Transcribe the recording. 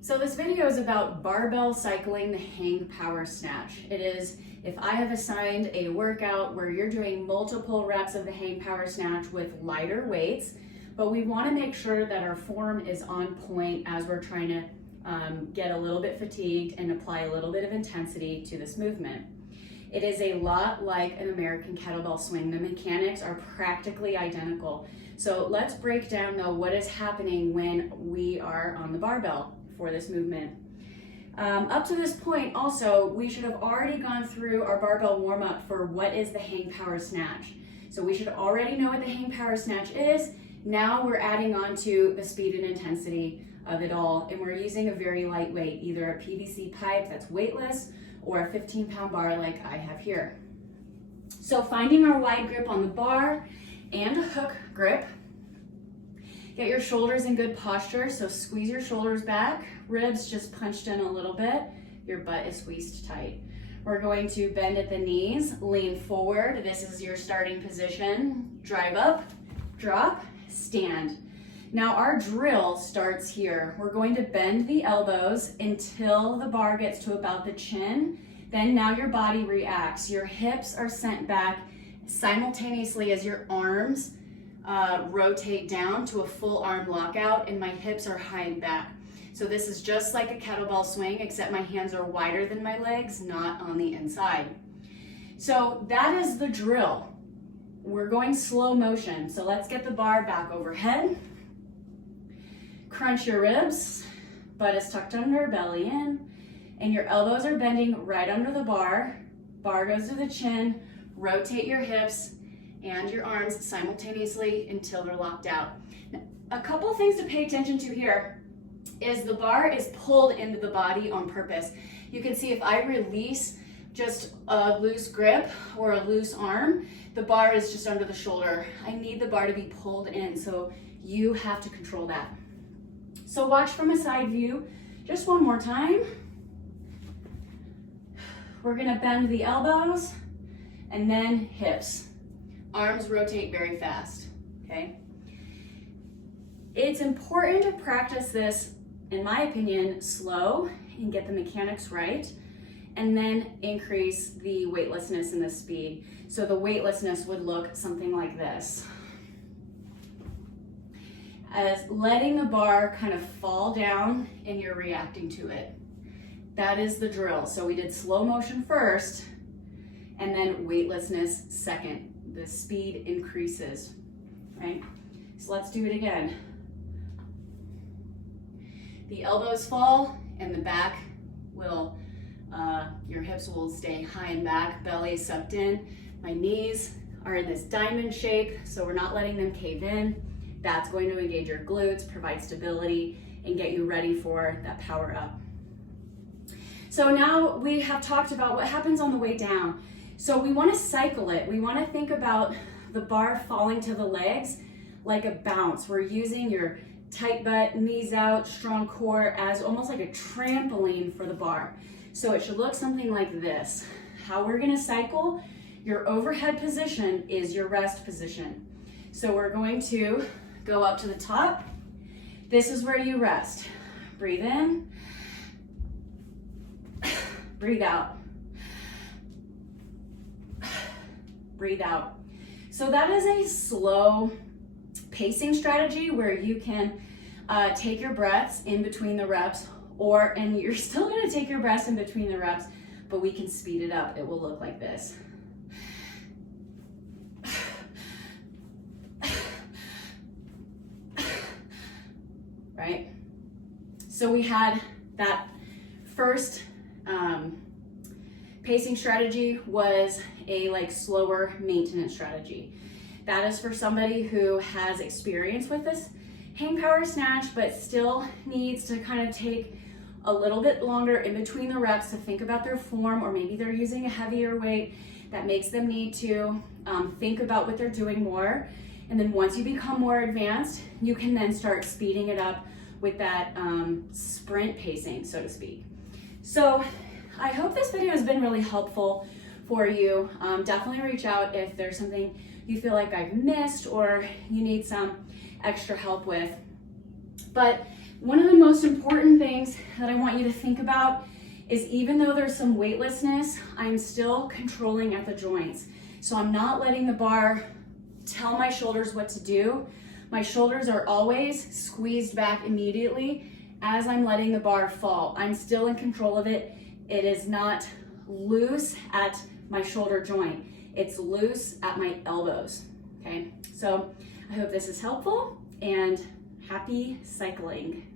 So this video is about barbell cycling the hang power snatch. It is if I have assigned a workout where you're doing multiple reps of the hang power snatch with lighter weights, but we want to make sure that our form is on point as we're trying to get a little bit fatigued and apply a little bit of intensity to this movement. It is a lot like an American kettlebell swing. The mechanics are practically identical. So let's break down though what is happening when we are on the barbell for this movement. Up to this point also, we should have already gone through our barbell warm-up for what is the hang power snatch. So we should already know what the hang power snatch is. Now we're adding on to the speed and intensity of it all, and we're using a very light weight, either a PVC pipe that's weightless or a 15-pound bar like I have here. So finding our wide grip on the bar and a hook grip. Get your shoulders in good posture, so squeeze your shoulders back, ribs just punched in a little bit, your butt is squeezed tight. We're going to bend at the knees, lean forward, this is your starting position, drive up, drop, stand. Now our drill starts here. We're going to bend the elbows until the bar gets to about the chin, then now your body reacts. Your hips are sent back simultaneously as your arms rotate down to a full arm lockout, and my hips are high and back. So this is just like a kettlebell swing, except my hands are wider than my legs, not on the inside. So that is the drill. We're going slow motion. So let's get the bar back overhead. Crunch your ribs, butt is tucked under, belly in, and your elbows are bending right under the bar. Bar goes to the chin, rotate your hips and your arms simultaneously until they're locked out. Now, a couple things to pay attention to here is the bar is pulled into the body on purpose. You can see if I release just a loose grip or a loose arm, the bar is just under the shoulder. I need the bar to be pulled in, so you have to control that. So watch from a side view just one more time. We're gonna bend the elbows and then hips. Arms rotate very fast, okay? It's important to practice this, in my opinion, slow and get the mechanics right, and then increase the weightlessness and the speed. So the weightlessness would look something like this. As letting the bar kind of fall down and you're reacting to it. That is the drill. So we did slow motion first and then weightlessness second. The speed increases, right? So let's do it again. The elbows fall and the back will, your hips will stay high and back, belly sucked in. My knees are in this diamond shape, so we're not letting them cave in. That's going to engage your glutes, provide stability, and get you ready for that power up. So now we have talked about what happens on the way down. So we want to cycle it. We want to think about the bar falling to the legs like a bounce. We're using your tight butt, knees out, strong core as almost like a trampoline for the bar. So it should look something like this. How we're going to cycle, your overhead position is your rest position. So we're going to go up to the top. This is where you rest. Breathe in, breathe out. Breathe out. So that is a slow pacing strategy where you can take your breaths in between the reps, and you're still gonna take your breaths in between the reps, but we can speed it up. It will look like this. Right? So we had that first pacing strategy was a slower maintenance strategy. That is for somebody who has experience with this hang power snatch, but still needs to kind of take a little bit longer in between the reps to think about their form, or maybe they're using a heavier weight that makes them need to think about what they're doing more. And then once you become more advanced, you can then start speeding it up with that sprint pacing, so to speak. So I hope this video has been really helpful for you. Definitely reach out if there's something you feel like I've missed or you need some extra help with. But One of the most important things that I want you to think about is even though there's some weightlessness, I'm still controlling at the joints. So I'm not letting the bar tell my shoulders what to do. My shoulders are always squeezed back immediately as I'm letting the bar fall. I'm still in control of it. It is not loose at my shoulder joint. It's loose at my elbows, okay? So I hope this is helpful and happy cycling.